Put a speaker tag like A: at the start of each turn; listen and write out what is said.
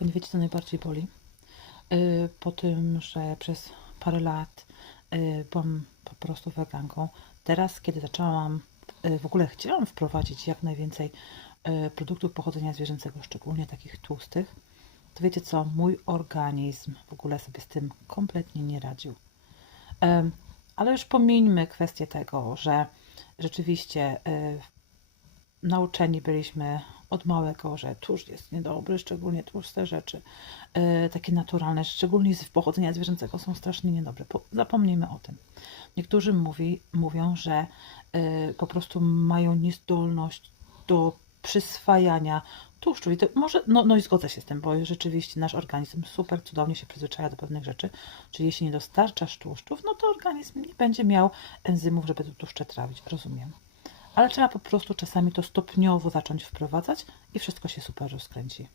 A: Nie wiecie, co najbardziej boli? Yy, po tym, że przez parę lat yy, byłam po prostu weganką. Teraz, kiedy zaczęłam, yy, w ogóle chciałam wprowadzić jak najwięcej produktów pochodzenia zwierzęcego, szczególnie takich tłustych, to wiecie co? Mój organizm w ogóle sobie z tym kompletnie nie radził. Ale już pomijmy kwestię tego, że rzeczywiście y, nauczeni byliśmy od małego, że tłuszcz jest niedobry, szczególnie tłuste rzeczy, y, takie naturalne, szczególnie z pochodzenia zwierzęcego są strasznie niedobre. Po, zapomnijmy o tym. Niektórzy mówi, mówią, że y, po prostu mają niezdolność do przyswajania tłuszczu. I to może, no, no i zgodzę się z tym, bo rzeczywiście nasz organizm super cudownie się przyzwyczaja do pewnych rzeczy. Czyli jeśli nie dostarczasz tłuszczów, no to organizm nie będzie miał enzymów, żeby te tłuszcze trawić. Rozumiem. Ale trzeba po prostu czasami to stopniowo zacząć wprowadzać i wszystko się super rozkręci.